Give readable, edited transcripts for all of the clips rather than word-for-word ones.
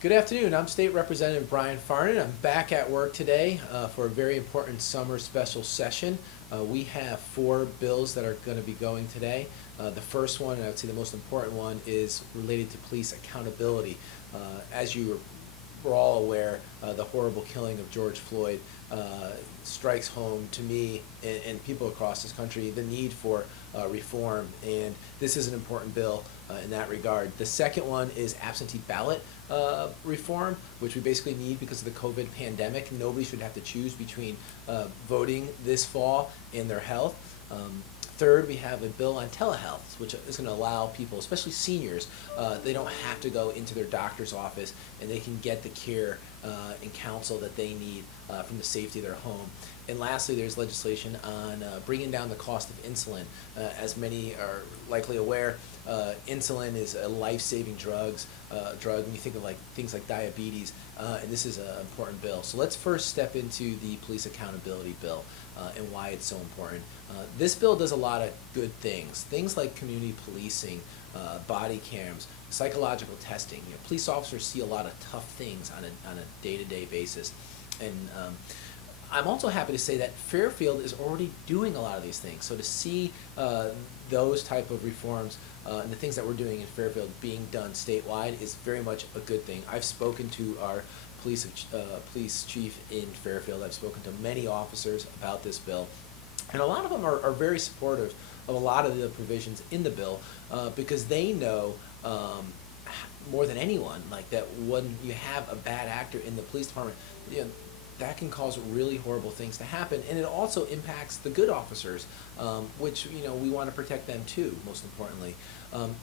Good afternoon. I'm State Representative Brian Farnen. I'm back at work today for a very important summer special session. We have four bills that are going to be going today. The first one, and I would say the most important one, is related to police accountability. As you we're all aware, the horrible killing of George Floyd strikes home to me and people across this country the need for reform, and this is an important bill in that regard. The second one is absentee ballot reform, which we basically need because of the COVID pandemic. Nobody should have to choose between voting this fall and their health. Third, we have a bill on telehealth, which is going to allow people, especially seniors, they don't have to go into their doctor's office and they can get the care and counsel that they need from the safety of their home. And lastly, there's legislation on bringing down the cost of insulin. As many are likely aware, insulin is a life-saving drug when you think of things like diabetes, and this is an important bill. So let's first step into the police accountability bill and why it's so important. This bill does a lot of good things like community policing, body cams, psychological testing. Police officers see a lot of tough things on a day-to-day basis, and I'm also happy to say that Fairfield is already doing a lot of these things. So to see those type of reforms and the things that we're doing in Fairfield being done statewide is very much a good thing. I've spoken to our police chief in Fairfield. I've spoken to many officers about this bill, and a lot of them are very supportive of a lot of the provisions in the bill because they know more than anyone that when you have a bad actor in the police department, that can cause really horrible things to happen, and it also impacts the good officers, which we want to protect them too, most importantly.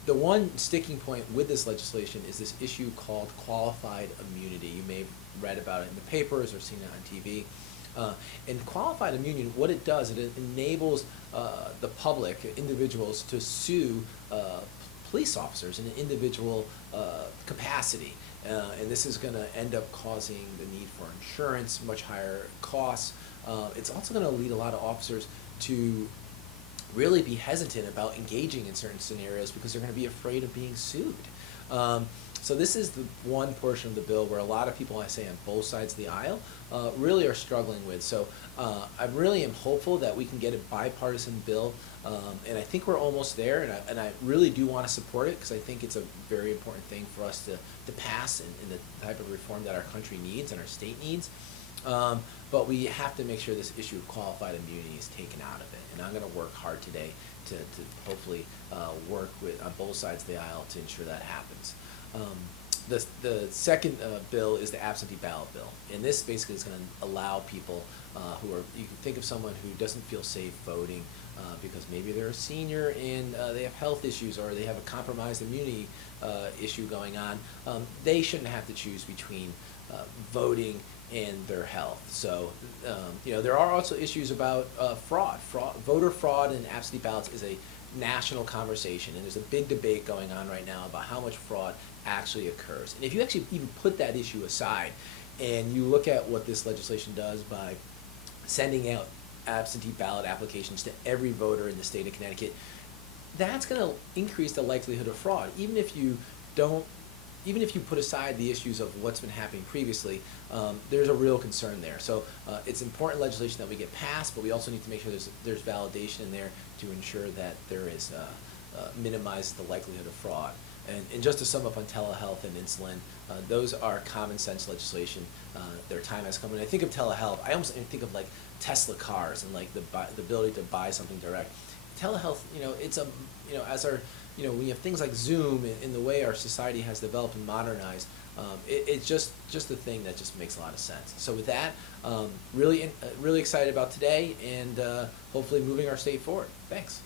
The one sticking point with this legislation is this issue called qualified immunity. You may have read about it in the papers or seen it on TV. And qualified immunity, what it does, it enables the public, individuals, to sue police officers in an individual capacity. And this is going to end up causing the need for insurance, much higher costs. It's also going to lead a lot of officers to really be hesitant about engaging in certain scenarios because they're going to be afraid of being sued. So this is the one portion of the bill where a lot of people, I say on both sides of the aisle, really are struggling with. So I really am hopeful that we can get a bipartisan bill, and I think we're almost there, and I really do want to support it because I think it's a very important thing for us to pass in the type of reform that our country needs and our state needs. But we have to make sure this issue of qualified immunity is taken out of it, and I'm going to work hard today to hopefully work on both sides of the aisle to ensure that happens. The second bill is the absentee ballot bill, and this basically is going to allow people you can think of someone who doesn't feel safe voting because maybe they're a senior and they have health issues or they have a compromised immunity issue going on. They shouldn't have to choose between voting and their health. So there are also issues about fraud. Voter fraud and absentee ballots is a national conversation, and there's a big debate going on right now about how much fraud actually occurs. And if you actually even put that issue aside and you look at what this legislation does by sending out absentee ballot applications to every voter in the state of Connecticut, that's going to increase the likelihood of fraud. Even if you put aside the issues of what's been happening previously, there's a real concern there. So it's important legislation that we get passed, but we also need to make sure there's validation in there to ensure that there is minimizes the likelihood of fraud. And just to sum up on telehealth and insulin, those are common sense legislation. Their time has come. When I think of telehealth, I almost think of Tesla cars and the ability to buy something direct. Telehealth, it's as our when you have things like Zoom in the way our society has developed and modernized, it's just a thing that just makes a lot of sense. So with that, really excited about today and hopefully moving our state forward. Thanks.